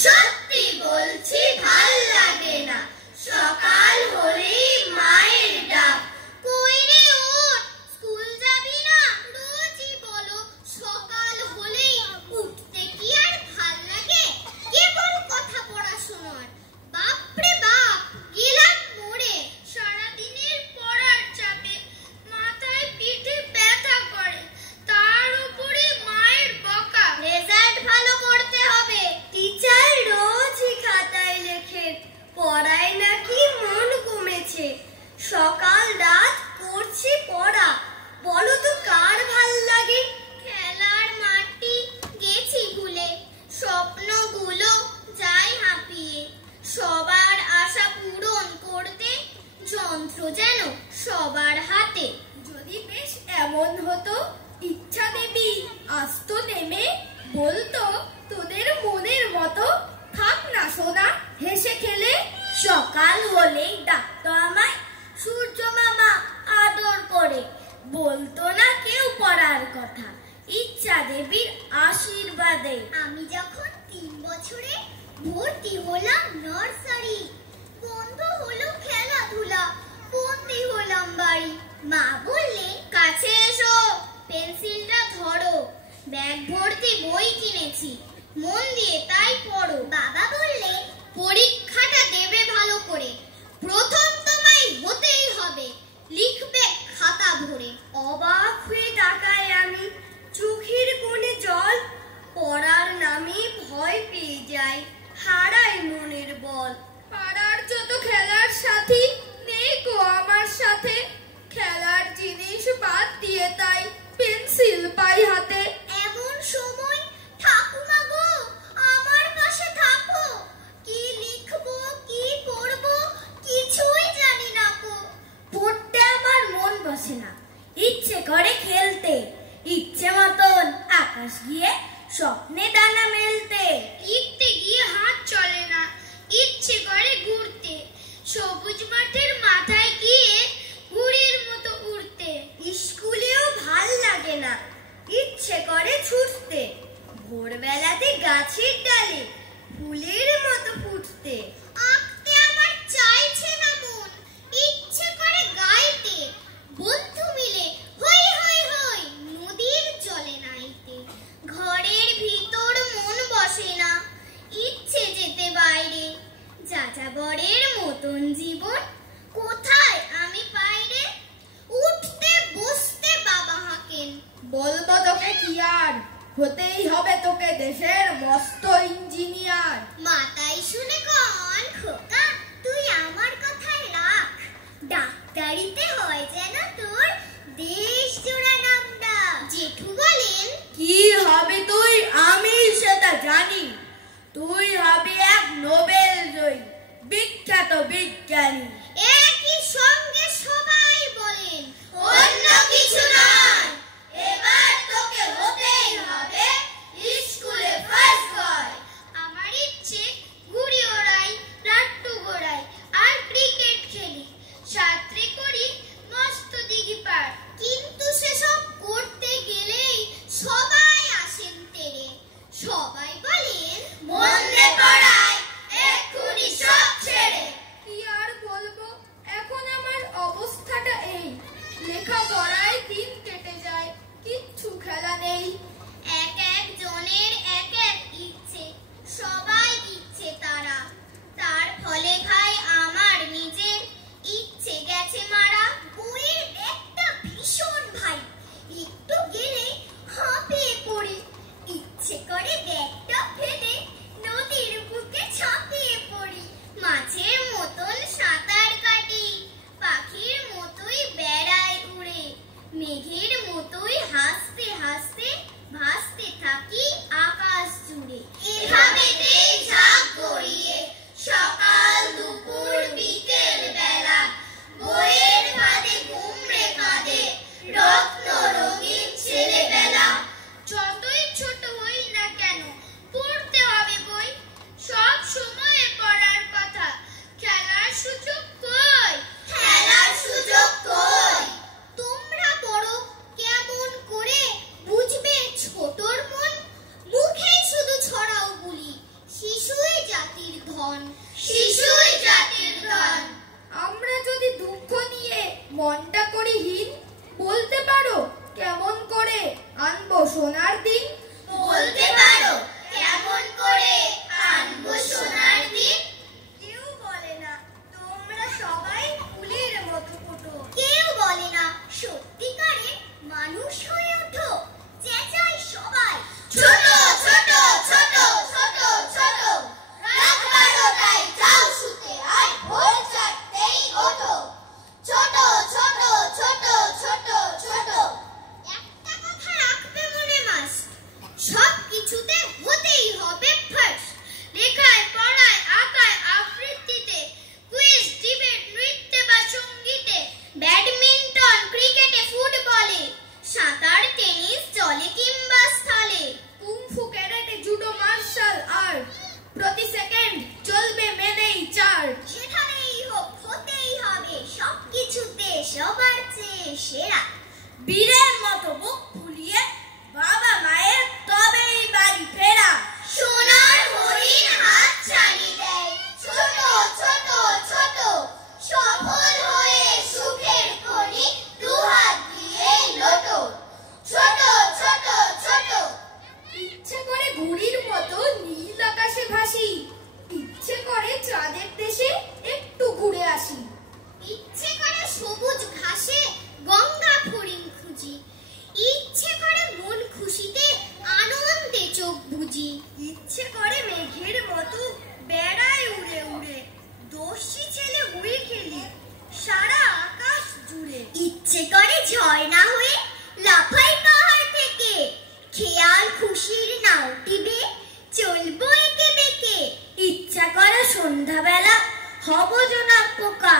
সত্যি বলছি ভাল লাগে না, সকাল হলেই মায়ের ডাক। কই রে ওঠ, স্কুল যাবি না? রোজই বলো সকাল হলেই উঠতে কি আর ভাল লাগে? কেবল কথা পড়াশোনার। বাপরে বাপ, গেলাম মরে সারাদিনের পড়ার চাপে। মাথায় পিঠে ব্যথা করে, তার উপরে মায়ের বকা। রেজাল্ট ভালো করতে হবে, টিচার রোজই খাতায় লেখে পড়ায় নাকি মন কমেছে। সকাল রাত করছি পড়া, বলো তো কার ভাল লাগে? খেলার মাঠটি গেছি ভুলে, স্বপ্নগুলো যাই হাঁপিয়ে। সবার আশা পূরণ করতে যন্ত্র যেন সবার হাতে। যদি বেশ এমন হতো, ইচ্ছা দেবী আসতো নেমে, বলতো তোদের মনের মতো থাক না সোনা হেসে খেলে। সকাল হলেই ডাকতো আমায় সূর্য মামা আদর করে, বলতো না কেউ পড়ার কথা, ইচ্ছা দেবীর আশীর্বাদে। আমি যখন 3 বছরে ভর্তি হলাম নার্সারি, বন্ধ হলো খেলাধুলা, বন্দি হলাম বাড়ি। মা বললে কাছে এসো, পেন্সিলটা ধরো, ব্যাগ ভর্তি বই কিনেছি, মন দিয়ে তাই পড়ো। বাবা বললে পরীক্ষাটা দেবে ভালো করে, প্রথম তোমায় হতেই হবে, লিখবে খাতা ভরে। অবাক হয়ে তাকাই আমি, চোখের কোণে জল, পড়ার নামে ভয় পেয়ে যাই, হারাই মনের বল। পাড়ার যত খেলার সাথী নেই গো আমার সাথে, খেলার জিনিস বাদ দিয়ে তাই পেন্সিল পাই হাতে। এমন সময় ঠাকুমা গো আমার পাশে থাকো, কি লিখব জাতির ধন, শিশুই জাতির ধন। আমরা যদি দুঃখ নিয়ে মনটা করি হীন, বলতে পারো কেমন করে আনবো সোনার দিন? বলতে পারো কেমন করে আনবো সোনার দিন? কেউ বলে না তোমরা সবাই ফুলের মতো ফোটো, কেউ বলে না সত্যিকারে মানুষ হয়ে ওঠো, চেঁচাই সবাই ছোট ছোট ছোট ছোট ছোট। রাত 12টায় যাও শুতে আর ভোর 4টেই ওঠো, ছোট ছোট ছোট ছোট ছোট। একটা কথা রাখবে মনে মাস্ট, সব কিছুতে হতেই হবে ফার্স্ট। লেখায় পড়ায় আঁকায় আবৃত্তিতে, কুইজ ডিবেট নৃত্যে বা সঙ্গীতে, ব্যাডমিন্টন ক্রিকেটে ফুটবলে, সাঁতার টেনিস জলে কিংবা স্থলে, kung fu karate judo martial art, প্রতি সেকেন্ড চলবে মেনেই চার্ট। যেখানেই হোক হতেই হবে সব কিছুতে সবার চেয়ে সেরা। বীরের মতো বুক ফুলিয়ে বাবা মায়ের তবেই বাড়ি ফেরা। সোনার হরিণ হাত ছাড়ি দেয় ছোট ছোট ছোট, সফল হয়ে সুখের খনি দুহাত দিয়ে লোটো, ছোট ছোট ছোট। ইচ্ছে করে ঘুড়ির মতো নীল আকাশে ভাসি, ইচ্ছে করে চাঁদের দেশে একটু ঘুরে আসি। ইচ্ছে করে সবুজ ঘাসে গঙ্গা ফড়িং খুঁজি, ইচ্ছে করে মন খুশিতে আনন্দে চোখ বুজি। ইচ্ছে করে মেঘের মতো বেড়ায় উড়ে উড়ে, দোষী ছেলে উড়ে খেলি সারা আকাশ জুড়ে। ইচ্ছে করে ঝর্ণা হয়ে লাফাই পাহাড় থেকে, খেয়াল খুশির নাও টিবে চলবো এঁকে বেঁকে। ইচ্ছা করে সন্ধ্যাবেলা হব জোনাক পোকা,